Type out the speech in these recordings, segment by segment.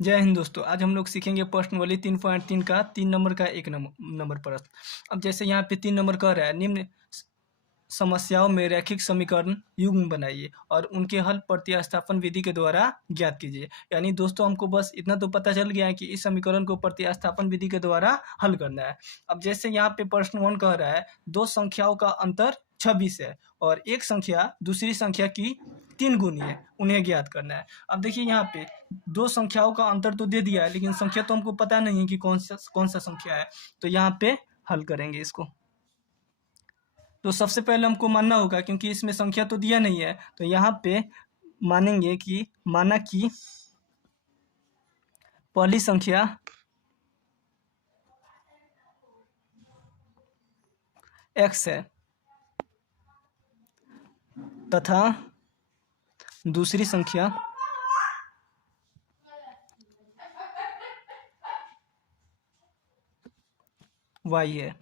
जय हिंद दोस्तों। आज हम लोग सीखेंगे प्रश्नावली 3.3 का 3 नंबर का 1 नंबर प्रश्न। अब जैसे यहाँ पे 3 नंबर कह रहा है, निम्न समस्याओं में रैखिक समीकरण युग्म बनाइए और उनके हल प्रतिस्थापन विधि के द्वारा ज्ञात कीजिए। यानी दोस्तों हमको बस इतना तो पता चल गया है कि इस समीकरण को प्रतिस्थापन विधि के द्वारा हल करना है। अब जैसे यहाँ पे प्रश्न 1 कह रहा है, दो संख्याओं का अंतर 26 है और एक संख्या दूसरी संख्या की 3 गुनी है, उन्हें ज्ञात करना है। अब देखिए यहाँ पे दो संख्याओं का अंतर तो दे दिया है, लेकिन संख्या तो हमको पता नहीं है कि कौन सा संख्या है। तो यहाँ पे हल करेंगे इसको। तो सबसे पहले हमको मानना होगा, क्योंकि इसमें संख्या तो दिया नहीं है, तो यहाँ पे मानेंगे कि माना कि पहली संख्या x है तथा दूसरी संख्या y है।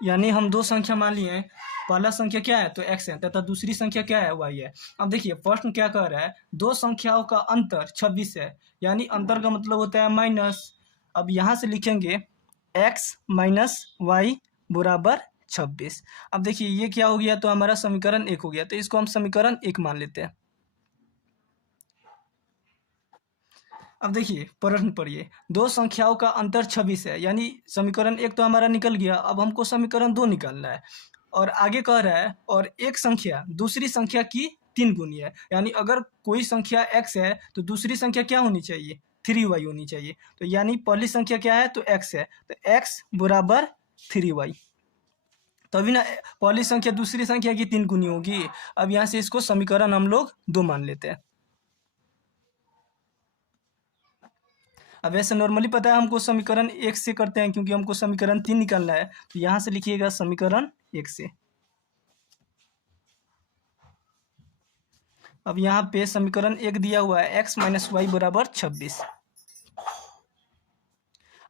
यानी हम दो संख्या मान लिए हैं, पहला संख्या क्या है तो x है तथा दूसरी संख्या क्या है y है। अब देखिए प्रश्न क्या कह रहा है, दो संख्याओं का अंतर 26 है, यानी अंतर का मतलब होता है माइनस। अब यहाँ से लिखेंगे x माइनस वाई बराबर 26। अब देखिए ये क्या हो गया, तो हमारा समीकरण 1 हो गया, तो इसको हम समीकरण 1 मान लेते हैं। अब देखिए प्रश्न पढ़िए, दो संख्याओं का अंतर 26 है, यानी समीकरण 1 तो हमारा निकल गया। अब हमको समीकरण 2 निकालना है और आगे कह रहा है और एक संख्या दूसरी संख्या की 3 गुनी है, यानी अगर कोई संख्या x है तो दूसरी संख्या क्या होनी चाहिए 3y होनी चाहिए। तो यानी पहली संख्या क्या है तो x है, तो x बराबर 3y, तभी ना पहली संख्या दूसरी संख्या की 3 गुनी होगी। अब यहाँ से इसको समीकरण हम लोग 2 मान लेते हैं। अब ऐसे नॉर्मली पता है हमको समीकरण 1 से करते हैं, क्योंकि हमको समीकरण 3 निकालना है। तो यहाँ से लिखिएगा समीकरण 1 से। अब यहाँ पे समीकरण 1 दिया हुआ है x माइनस वाई बराबर 26।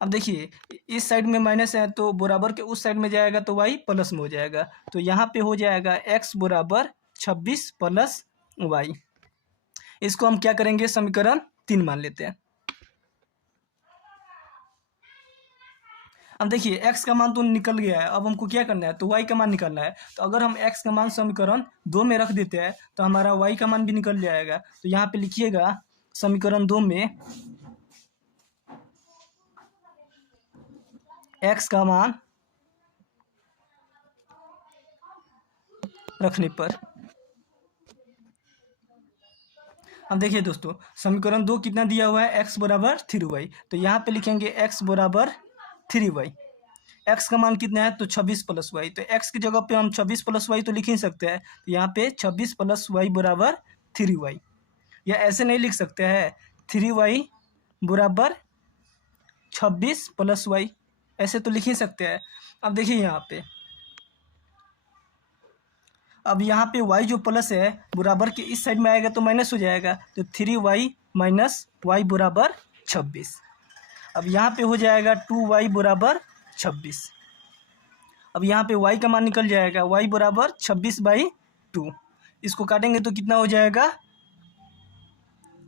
अब देखिए इस साइड में माइनस है तो बराबर के उस साइड में जाएगा तो y प्लस में हो जाएगा, तो यहाँ पे हो जाएगा x बराबर 26 प्लस y। इसको हम क्या करेंगे समीकरण 3 मान लेते हैं। अब देखिए x का मान तो निकल गया है, अब हमको क्या करना है तो y का मान निकालना है। तो अगर हम x का मान समीकरण 2 में रख देते हैं तो हमारा y का मान भी निकल जाएगा। तो यहाँ पे लिखिएगा समीकरण 2 में x का मान रखने पर। अब देखिए दोस्तों समीकरण 2 कितना दिया हुआ है x बराबर 3y, तो यहाँ पे लिखेंगे x बराबर 3y। x का मान कितना है तो 26 प्लस वाई, तो x की जगह पे हम 26 प्लस वाई तो लिख ही सकते हैं। तो यहाँ पे 26 प्लस वाई बराबर 3y, या ऐसे नहीं लिख सकते हैं 3y बराबर 26 प्लस वाई, ऐसे तो लिख ही सकते हैं। अब देखिए यहाँ पे, अब यहाँ पे y जो प्लस है बराबर के इस साइड में आएगा तो माइनस हो जाएगा, तो 3y माइनस वाई बराबर 26। अब यहाँ पे हो जाएगा 2y बराबर 26। अब यहाँ पे y का मान निकल जाएगा, y बराबर 26/2। इसको काटेंगे तो कितना हो जाएगा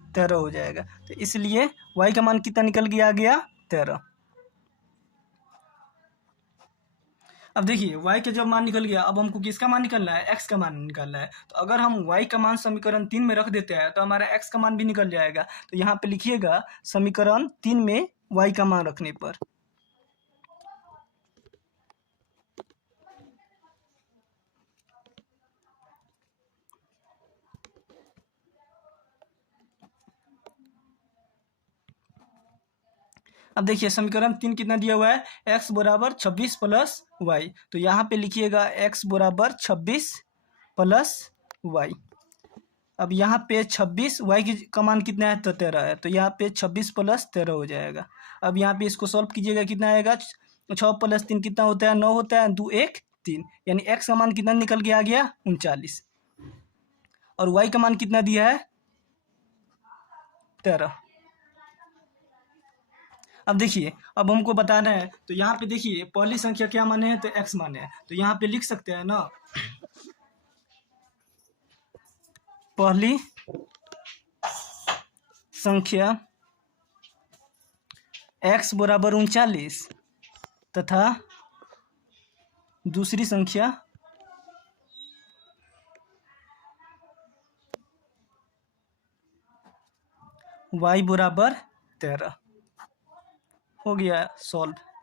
13 हो जाएगा, तो इसलिए y का मान कितना निकल गया, आ गया 13। अब देखिए y के जब मान निकल गया, अब हमको किसका मान निकलना है x का मान निकालना है। तो अगर हम y का मान समीकरण 3 में रख देते हैं तो हमारा x का मान भी निकल जाएगा। तो यहाँ पे लिखिएगा समीकरण 3 में y का मान रखने पर। अब देखिए समीकरण 3 कितना दिया हुआ है x बराबर 26 प्लस वाई, तो यहाँ पे लिखिएगा x बराबर 26 प्लस वाई। अब यहाँ पे 26 वाई की का मान कितना है तो 13 है, तो यहाँ पे 26 प्लस 13 हो जाएगा। अब यहाँ पे इसको सॉल्व कीजिएगा, कितना आएगा 6 प्लस 3 कितना होता है 9 होता है, 2 1 3, यानी x का मान कितना निकल के आ गया 39 और y का मान कितना दिया है 13। अब देखिए अब हमको बताना है, तो यहाँ पे देखिए पहली संख्या क्या माने हैं तो x माने हैं, तो यहाँ पे लिख सकते हैं ना पहली संख्या x बराबर 39 तथा दूसरी संख्या y बराबर 13। हो गया सॉल्व।